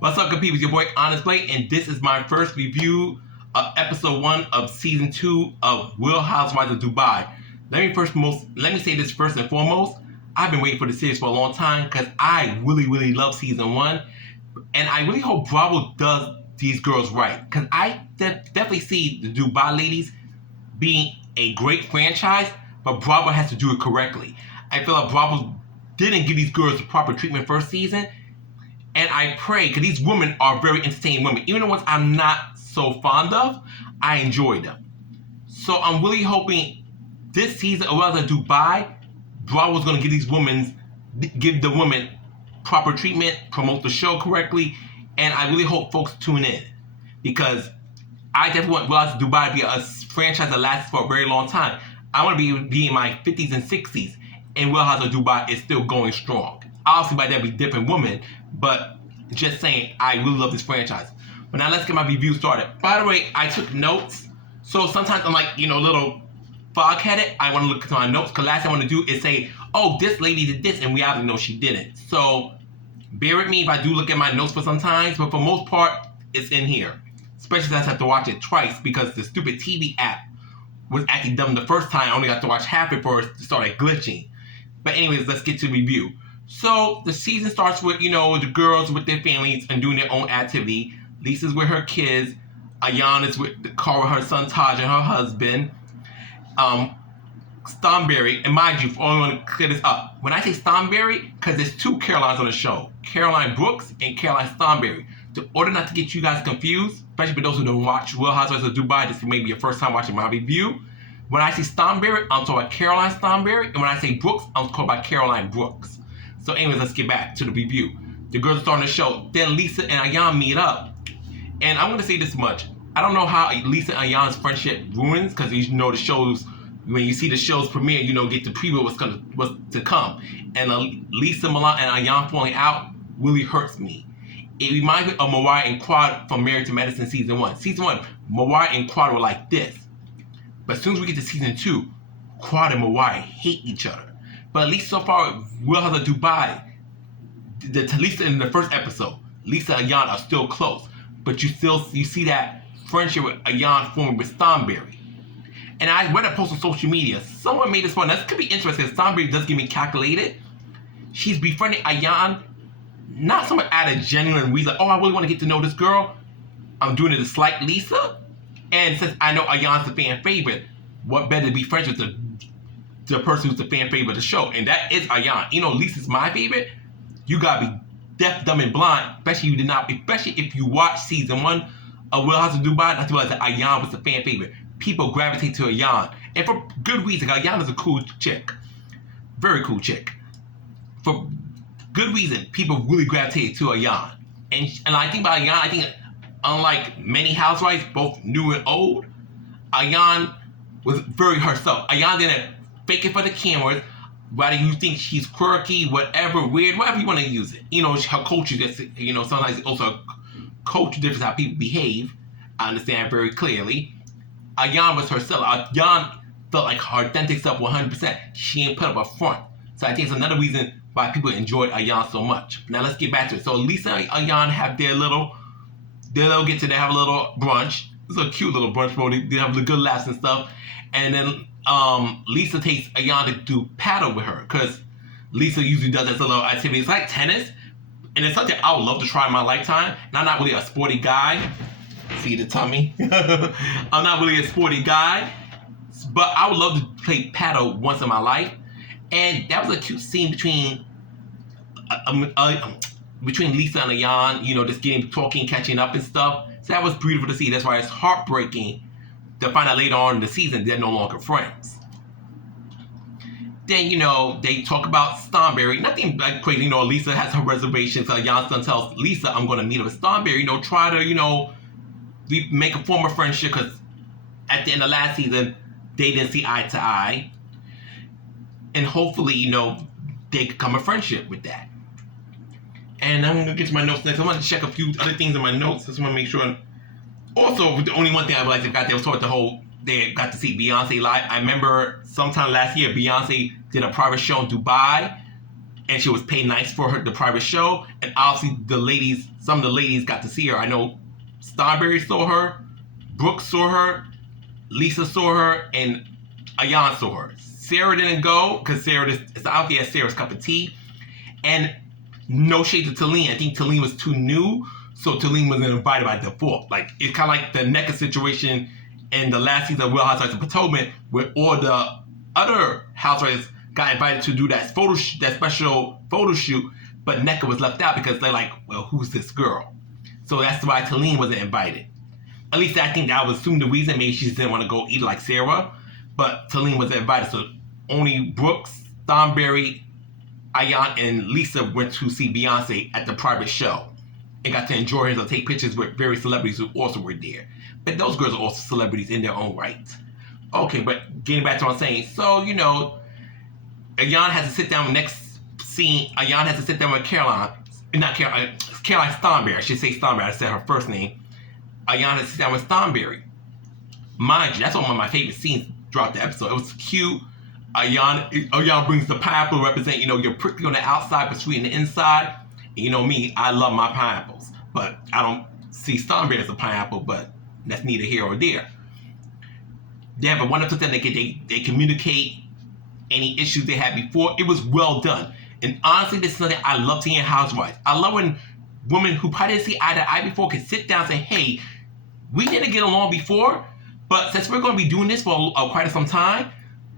What's up, good people? It's your boy Honest Play, and this is my first review of episode 1 of season 2 of Real Housewives of Dubai. Let me say this first and foremost. I've been waiting for the series for a long time because I really love season 1, and I really hope Bravo does these girls right, because I definitely see the Dubai ladies being a great franchise, but Bravo has to do it correctly. I feel like Bravo didn't give these girls the proper treatment first season. And I pray, because these women are very entertaining women. Even the ones I'm not so fond of, I enjoy them. So I'm really hoping this season, or rather Dubai, Bravo's going to give the women proper treatment, promote the show correctly, and I really hope folks tune in. Because I definitely want Real Housewives of Dubai to be a franchise that lasts for a very long time. I want to be in my 50s and 60s, and Real Housewives of Dubai is still going strong. Obviously, by that be different women, but just saying, I really love this franchise. But now let's get my review started. By the way, I took notes, so sometimes I'm like, a little fog-headed. I want to look at my notes, because last thing I want to do is say, oh, this lady did this, and we already know she didn't. So bear with me if I do look at my notes for sometimes, but for most part, it's in here. Especially since I have to watch it twice, because the stupid TV app was actually dumb the first time. I only got to watch half it before it started glitching. But anyways, let's get to the review. So the season starts with, the girls with their families and doing their own activity. Lisa's with her kids. Ayan is with the car with her son Taj and her husband. Stonberry, and mind you, I want to clear this up. When I say Stonberry, because there's two Carolines on the show. Caroline Brooks and Caroline Stonberry. In order not to get you guys confused, especially for those who don't watch Real Housewives of Dubai, this may be your first time watching my review. When I say Stonberry, I'm talking about Caroline Stonberry. And when I say Brooks, I'm talking about Caroline Brooks. So anyways, let's get back to the review. The girls are starting the show. Then Lisa and Ayan meet up. And I'm going to say this much. I don't know how Lisa and Ayan's friendship ruins, because the shows, when you see the show's premiere, get the preview what's to come. And Lisa, Milan, and Ayan falling out really hurts me. It reminds me of Mariah and Quad from Married to Medicine season 1. Season 1, Mariah and Quad were like this. But as soon as we get to season 2, Quad and Mariah hate each other. But at least so far, Real Housewives of Dubai, Lisa in the first episode, Lisa and Ayan are still close. But you see that friendship with Ayan forming with Stonberry. And I read a post on social media. Someone made this point. This could be interesting, because Stonberry does get me calculated. She's befriending Ayan, not so much out of genuine reason, like, oh, I really want to get to know this girl. I'm doing it to slight Lisa. And since I know Ayan's the fan favorite, what better to be friends with the person who's the fan favorite of the show, and that is Ayan. Lisa's my favorite. You gotta be deaf, dumb, and blind, especially if you watch season 1 of Real Housewives of Dubai, not to realize that Ayan was the fan favorite. People gravitate to Ayan, and for good reason. Ayan is a cool chick, very cool chick. For good reason, people really gravitate to Ayan, and I think about Ayan, I think unlike many housewives, both new and old, Ayan was very herself. Ayan didn't fake it for the cameras. Whether you think she's quirky, whatever, weird, whatever you want to use it. Her culture just, sometimes also culture difference how people behave. I understand very clearly. Ayan was herself. Ayan felt like her authentic self 100%. She ain't put up a front. So I think it's another reason why people enjoyed Ayan so much. Now let's get back to it. So Lisa and Ayan have their little get to have a little brunch. It's a cute little brunch, bro. They have the good laughs and stuff. And then Lisa takes Ayan to do paddle with her, because Lisa usually does this little activity. It's like tennis, and it's something I would love to try in my lifetime. And I'm not really a sporty guy. See the tummy? I'm not really a sporty guy, but I would love to play paddle once in my life. And that was a cute scene between Lisa and Ayan, just talking, catching up and stuff. So that was beautiful to see. That's why it's heartbreaking to find out later on in the season they're no longer friends. Then, they talk about Stonberry. Nothing like crazy. Lisa has her reservations. So Ayan's son tells Lisa, I'm going to meet up with Stonberry. Try to, make a form of friendship, because at the end of last season, they didn't see eye to eye. And hopefully, they could come a friendship with that. And I'm going to get to my notes next. I want to check a few other things in my notes. Just want to make sure. Also, the only one thing I would like to got there was they got to see Beyonce live. I remember sometime last year, Beyonce did a private show in Dubai, and she was paid nice for the private show. And obviously some of the ladies got to see her. I know Starberry saw her, Brooke saw her, Lisa saw her, and Ayan saw her. Sarah didn't go because I don't think that's Sarah's cup of tea. And no shade to Talene. I think Talene was too new, so Talene wasn't invited by default. Like, it's kind of like the NECA situation in the last season of Real Housewives of Potomac, where all the other housewives got invited to do that special photo shoot, but NECA was left out because they're like, well, who's this girl? So that's why Talene wasn't invited. At least I think that would assume the reason. Maybe she just didn't want to go eat like Sarah, but Talene wasn't invited. So only Brooks, Thornberry, Ayan, and Lisa went to see Beyonce at the private show and got to enjoy her and take pictures with various celebrities who also were there. But those girls are also celebrities in their own right. Okay, but getting back to what I'm saying. So, you know, Ayan has to sit down next scene. Ayan has to sit down with Caroline Thornberry. I should say Thornberry. I said her first name. Ayan has to sit down with Thornberry. Mind you, that's one of my favorite scenes throughout the episode. It was cute. Ayan brings the pineapple, represent, you know, you're prickly on the outside but sweet on the inside. And you know me, I love my pineapples. But I don't see Thornberry as a pineapple, but that's neither here or there. They have a wonderful thing. They communicate any issues they had before. It was well done. And honestly, this is something I love seeing in Housewives. I love when women who probably didn't see eye to eye before can sit down and say, hey, we didn't get along before, but since we're going to be doing this for quite some time,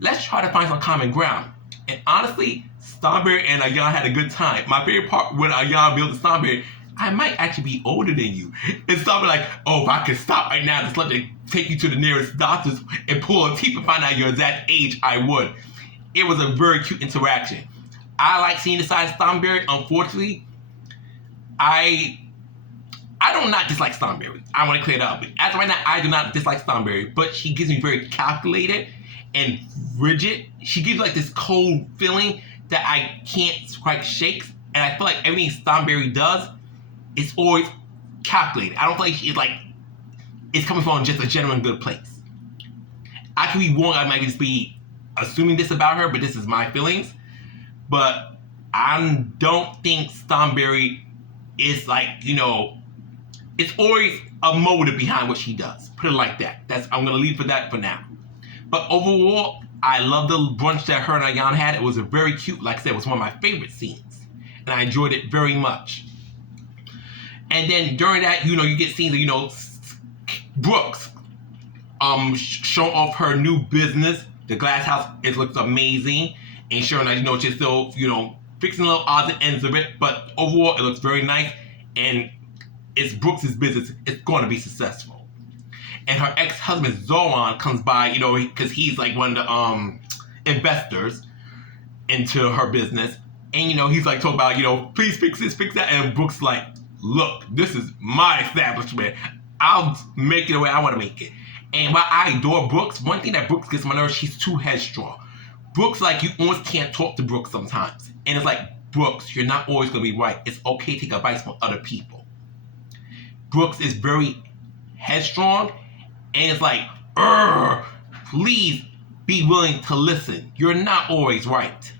let's try to find some common ground. And honestly, Thornberry and Ayan had a good time. My favorite part when Ayan built Thornberry, I might actually be older than you. And Thornberry like, oh, if I could stop right now, just let me take you to the nearest doctors and pull a teeth and find out your exact age, I would. It was a very cute interaction. I like seeing the side of Thornberry. Unfortunately, I do not dislike Thornberry. I want to clear it up. As of right now, I do not dislike Thornberry, but she gives me very calculated and rigid. She gives like this cold feeling that I can't quite shake. And I feel like everything Thornberry does is always calculated. I don't feel like she's like, it's coming from just a genuine good place. I could be wrong. I might just be assuming this about her, but this is my feelings. But I don't think Thornberry is like, you know, it's always a motive behind what she does. Put it like that. I'm going to leave for that for now. But overall, I love the brunch that her and Ayan had. It was a very cute, like I said, it was one of my favorite scenes. And I enjoyed it very much. And then during that, you know, you get scenes of, you know, Brooks showing off her new business. The glass house, it looks amazing. And showing that, you know, she's still, you know, fixing little odds and ends of it. But overall, it looks very nice. And it's Brooks' business. It's going to be successful. And her ex-husband, Zoran, comes by, you know, because he's like one of the investors into her business. And, you know, he's like talking about, you know, please fix this, fix that. And Brooks like, look, this is my establishment. I'll make it the way I want to make it. And while I adore Brooks, one thing that Brooks gets on my nerves, she's too headstrong. Brooks, like, you almost can't talk to Brooks sometimes. And it's like, Brooks, you're not always going to be right. It's okay to take advice from other people. Brooks is very headstrong. And it's like, please be willing to listen. You're not always right.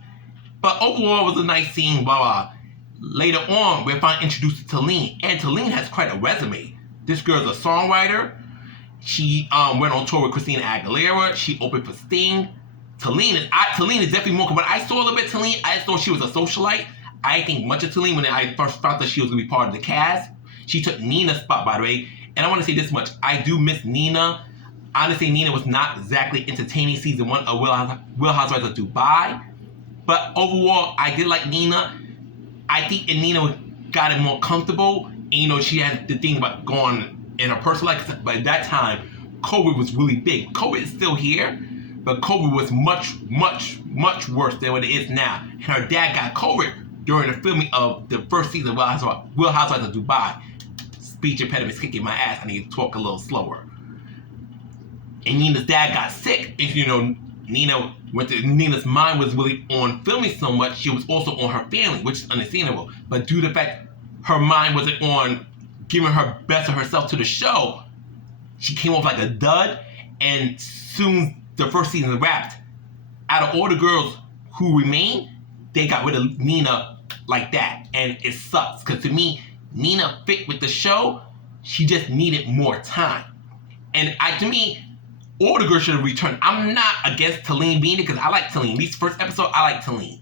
But overall, it was a nice scene, blah, blah. Later on, we're finally introduced to Talene. And Talene has quite a resume. This girl's a songwriter. She went on tour with Christina Aguilera. She opened for Sting. Talene is definitely more. When I saw a little bit of Talene, I just thought she was a socialite. I didn't think much of Talene when I first thought that she was going to be part of the cast. She took Nina's spot, by the way. And I want to say this much. I do miss Nina. Honestly, Nina was not exactly entertaining season 1 of Real Housewives of Dubai. But overall, I did like Nina. I think Nina got it more comfortable. And, you know, she had the thing about going in her personal life. But at that time, COVID was really big. COVID is still here. But COVID was much, much, much worse than what it is now. And her dad got COVID during the filming of the first season of Real Housewives of Dubai. Speech impediments kicking my ass. I need to talk a little slower. And Nina's dad got sick. If you know, Nina's mind was really on filming so much, she was also on her family, which is understandable. But due to the fact her mind wasn't on giving her best of herself to the show, she came off like a dud. And soon the first season wrapped. Out of all the girls who remained, they got rid of Nina like that, and it sucks because to me, Nina fit with the show. She just needed more time, and to me, all the girls should have returned. I'm not against Talene being there because I like Talene. These first episode, I like Talene,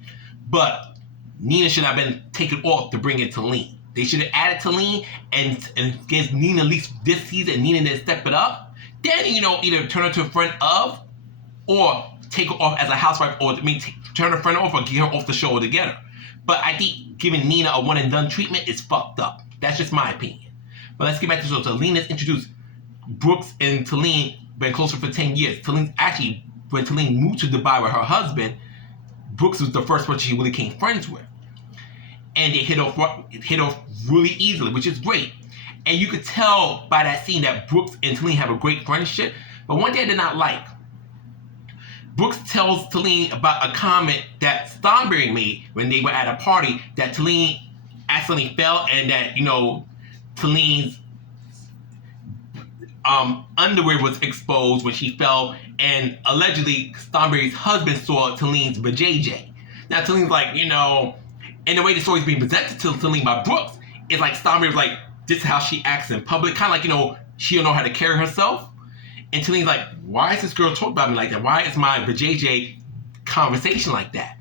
but Nina should have been taken off to bring in Talene. They should have added Talene and give Nina at least this season. Nina then step it up. Then either turn her to a friend of, or take her off as a housewife, or turn her friend off or get her off the show altogether. But I think giving Nina a one and done treatment is fucked up. That's just my opinion. But let's get back to the show. So Talene is introduced. Brooks and Talene been closer for 10 years. Talene actually, when Talene moved to Dubai with her husband, Brooks was the first person she really became friends with. And they hit off really easily, which is great. And you could tell by that scene that Brooks and Talene have a great friendship. But one thing I did not like, Brooks tells Talene about a comment that Starberry made when they were at a party, that Talene accidentally fell, and that, Talene's underwear was exposed when she fell, and allegedly Starberry's husband saw Talene's vajayjay. Now Talene's like, and the way the story's being presented to Talene by Brooks is like Starberry's like, this is how she acts in public, kind of like, she don't know how to carry herself. And Talene's like, why is this girl talking about me like that? Why is my vajayjay conversation like that?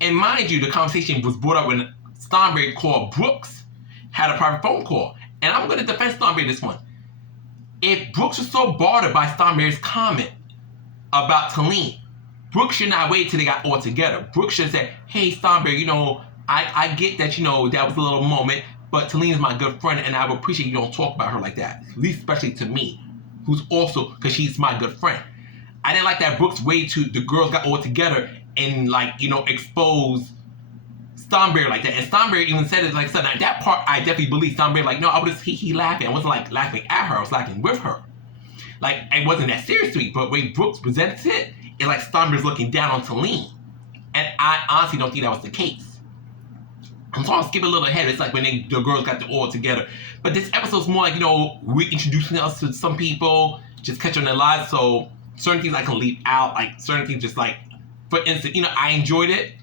And mind you, the conversation was brought up when Starberry called Brooks, had a private phone call. And I'm going to defend Starberry this one. If Brooks was so bothered by Starberry's comment about Talene, Brooks should not wait till they got all together. Brooks should have said, hey, Starberry, I get that, that was a little moment, but Talene is my good friend, and I would appreciate you don't talk about her like that, at least especially to me, who's also, because she's my good friend. I didn't like that Brooks waited till the girls got all together and, expose Starberry like that. And Starberry even said it like, so now that part I definitely believe. Starberry like, no, I was just hee laughing. I wasn't laughing at her, I was laughing with her. It wasn't that serious to me, but when Brooks presented it, it's like Starberry's looking down on Talene. And I honestly don't think that was the case. So I'll skip a little ahead. It's like when the girls got all together. But this episode's more like, reintroducing us to some people, just catching their lives. So certain things I can leave out, like certain things just like, for instance, I enjoyed it.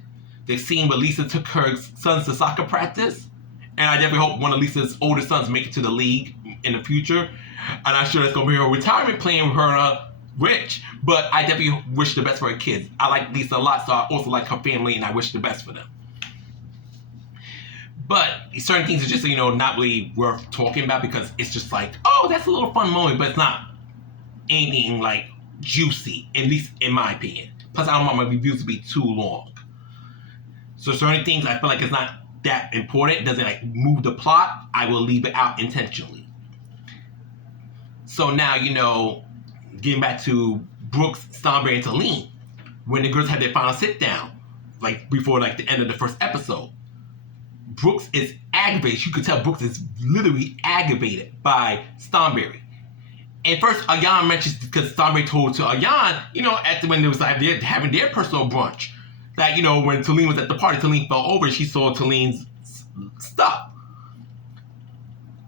The scene where Lisa took her sons to soccer practice. And I definitely hope one of Lisa's older sons make it to the league in the future. And I'm sure that's going to be her retirement plan with her Rich. But I definitely wish the best for her kids. I like Lisa a lot, so I also like her family, and I wish the best for them. But certain things are just, not really worth talking about because it's just like, oh, that's a little fun moment, but it's not anything like juicy, at least in my opinion. Plus, I don't want my reviews to be too long. So certain things I feel like it's not that important, it doesn't move the plot, I will leave it out intentionally. So now, getting back to Brooks, Starberry, and Talene, when the girls had their final sit down, before the end of the first episode, Brooks is aggravated. You could tell Brooks is literally aggravated by Starberry. And first, Ayan mentions, because Starberry told to Ayan, when it was they're having their personal brunch, that, when Talene was at the party, Talene fell over and she saw Talene's stuff.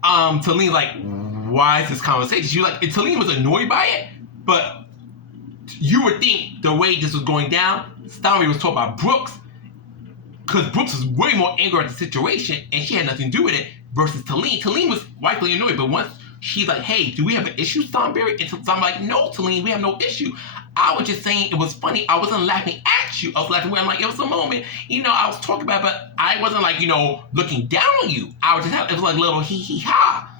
Talene's like, why is this conversation? She was like, and Talene was annoyed by it, but you would think the way this was going down, Starberry was talking about Brooks, because Brooks was way more angry at the situation, and she had nothing to do with it, versus Talene. Talene was rightfully annoyed, but once she's like, hey, do we have an issue, Starberry? And so I'm like, no, Talene, we have no issue. I was just saying it was funny. I wasn't laughing at you. I was laughing when I'm like, it was a moment, I was talking about it, but I wasn't looking down on you. I was just it was like a little hee-hee-ha.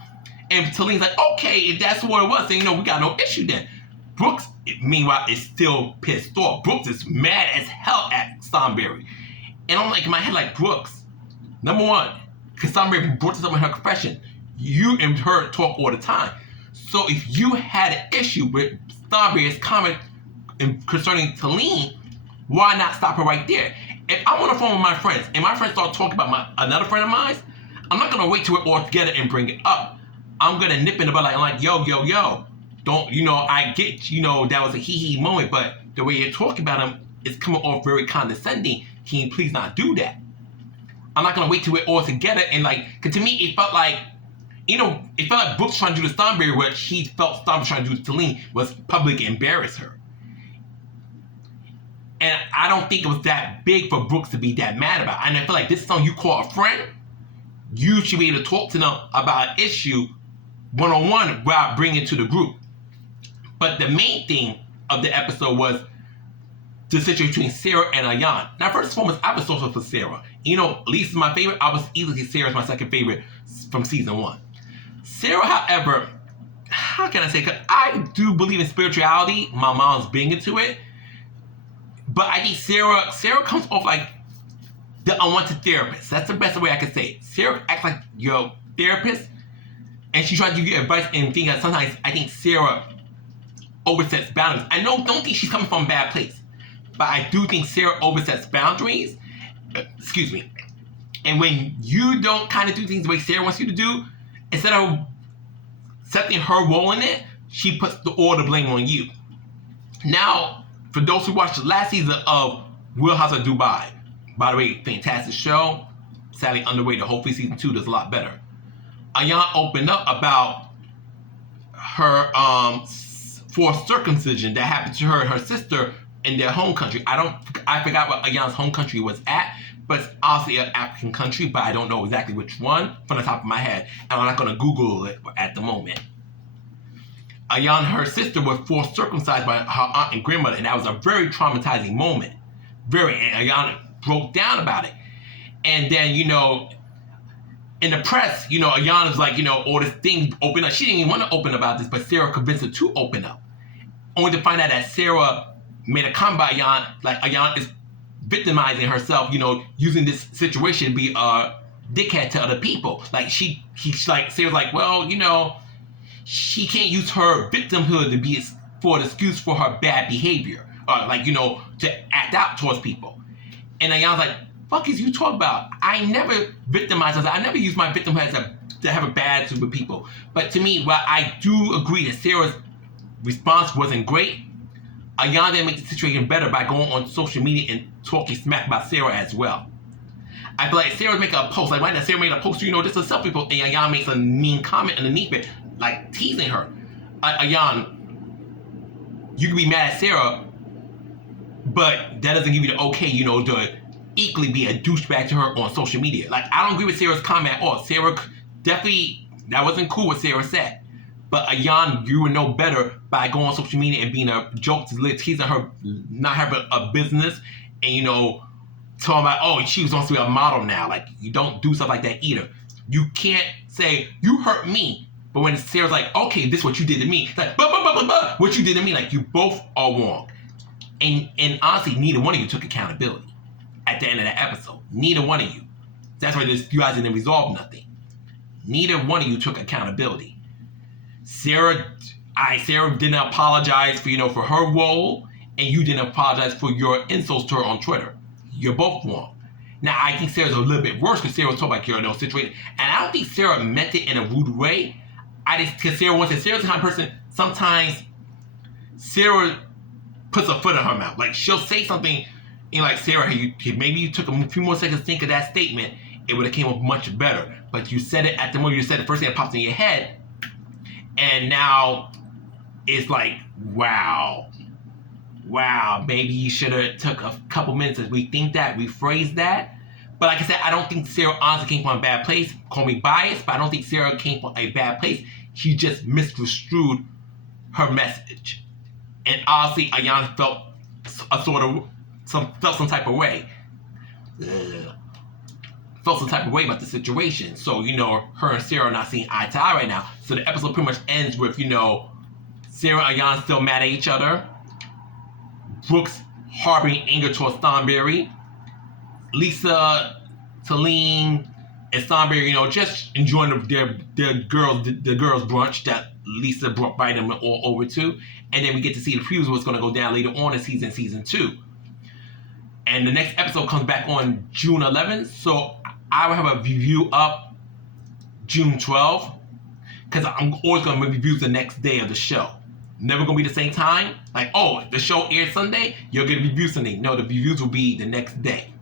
And Talene's like, okay, if that's what it was, then, we got no issue then. Brooks, meanwhile, is still pissed off. Brooks is mad as hell at Starberry. And I'm in my head Brooks, number one, because Starberry brought this up in her confession, you and her talk all the time. So if you had an issue with Starberry's comment concerning Talene, why not stop her right there? If I'm on the phone with my friends, and my friends start talking about another friend of mine, I'm not going to wait till we're all together and bring it up. I'm going to nip in the butt yo, don't, I get, that was a hee-hee moment, but the way you're talking about him is coming off very condescending. Can you please not do that? I'm not gonna wait till we're all together and cause to me it felt like, Brooks trying to do to Starberry what she felt Starberry trying to do to Talene was publicly embarrass her. And I don't think it was that big for Brooks to be that mad about. And I feel like this is something you call a friend. You should be able to talk to them about an issue one-on-one without bringing it to the group. But the main thing of the episode was the situation between Sarah and Ayan. Now, first and foremost, I was social for Sarah. You know, Lisa's my favorite. I was easily Sarah's my second favorite from season 1. Sarah, however, how can I say? Because I do believe in spirituality. My mom's big into it. But I think Sarah comes off like the unwanted therapist. That's the best way I can say it. Sarah acts like your therapist, and she tries to give you advice and things that sometimes I think Sarah oversets boundaries. I don't think she's coming from a bad place, but I do think Sarah oversets boundaries. Excuse me. And when you don't kind of do things the way Sarah wants you to do, instead of accepting her role in it, she puts all the blame on you. Now, for those who watched the last season of Real Housewives of Dubai, by the way, fantastic show. Sadly underrated. Hopefully season 2 does a lot better. Ayan opened up about her forced circumcision that happened to her and her sister in their home country. I forgot what Ayan's home country was at, but it's obviously an African country, but I don't know exactly which one from the top of my head, and I'm not going to Google it at the moment. Ayan and her sister were forced circumcised by her aunt and grandmother, and that was a very traumatizing moment. And Ayan broke down about it. And then, you know, in the press, you know, Ayan is like, you know, all this thing open up. She didn't even want to open about this, but Sarah convinced her to open up. Only to find out that Sarah made a comment by Ayan, like Ayan is victimizing herself, you know, using this situation to be a dickhead to other people. Like Sarah's like, well, you know, she can't use her victimhood to be for an excuse for her bad behavior, or like, you know, to act out towards people. And Ayan's like, fuck is you talking about? I never victimize myself. I never use my victimhood to have a bad attitude with people. But to me, while I do agree that Sarah's response wasn't great, Ayan didn't make the situation better by going on social media and talking smack about Sarah as well. I feel like Sarah's making a post, like right now Sarah made a post, you know, this is selfie post, and Ayan makes a mean comment underneath it, like teasing her. Ayan, you can be mad at Sarah, but that doesn't give you the okay, you know, to equally be a douchebag to her on social media. Like, I don't agree with Sarah's comment at all. Sarah definitely, that wasn't cool what Sarah said. But Ayan, you would know better by going on social media and being a joke to teasing her, not having a business, and, you know, talking about, oh, she was supposed to be a model now. Like, you don't do stuff like that either. You can't say, you hurt me. But when Sarah's like, okay, this is what you did to me. It's like, what you did to me. Like, you both are wrong. And honestly, neither one of you took accountability at the end of that episode. Neither one of you. That's why you guys didn't resolve nothing. Neither one of you took accountability. Sarah didn't apologize for, you know, for her role, and you didn't apologize for your insults to her on Twitter. You're both wrong. Now, I think Sarah's a little bit worse because Sarah was talking about, you know, situation. And I don't think Sarah meant it in a rude way. Because Sarah's the kind of person, sometimes Sarah puts a foot in her mouth. Like, she'll say something, and like, Sarah, maybe you took a few more seconds to think of that statement, it would have came up much better. But you said it at the moment you said the first thing that pops in your head, and now it's like, wow, maybe you should have took a couple minutes to rethink that, rephrase that. But like I said, I don't think Sarah honestly came from a bad place. Call me biased, but I don't think Sarah came from a bad place. She just misconstrued her message. And honestly, Ayan felt some type of way. Felt some type of way about the situation. So, you know, her and Sarah are not seeing eye to eye right now. So the episode pretty much ends with, you know, Sarah and Ayan still mad at each other. Brooks harboring anger towards Thornberry. Lisa, Talene, and Thornberry, you know, just enjoying their girls brunch that Lisa brought by them all over to. And then we get to see the previews of what's going to go down later on in season 2. And the next episode comes back on June 11th. So I will have a review up June 12th. Because I'm always going to make reviews the next day of the show. Never going to be the same time. Like, oh, the show aired Sunday, you'll get a review Sunday. No, the reviews will be the next day.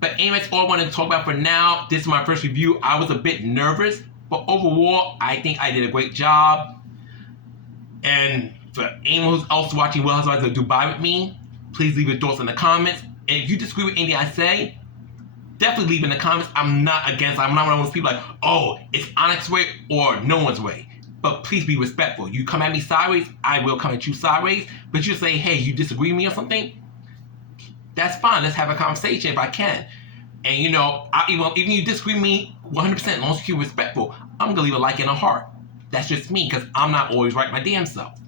But anyway, that's all I wanted to talk about for now. This is my first review. I was a bit nervous. But overall, I think I did a great job. And for anyone who's also watching Real Housewives of Dubai with me, Please leave your thoughts in the comments. And if you disagree with anything I say, definitely leave in the comments. I'm not one of those people like, oh, it's Onyxe's way or no one's way. But please be respectful. You come at me sideways, I will come at you sideways. But you say, hey, you disagree with me or something? That's fine. Let's have a conversation if I can. And even you disagree with me 100%, as long as you keep respectful, I'm going to leave a like and a heart. That's just me, because I'm not always right my damn self.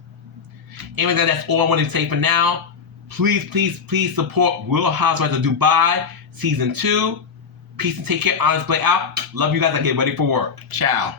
Anyway, that's all I wanted to say for now. Please, please, please support Real Housewives of Dubai Season 2. Peace and take care. Honest Play out. Love you guys. I get ready for work. Ciao.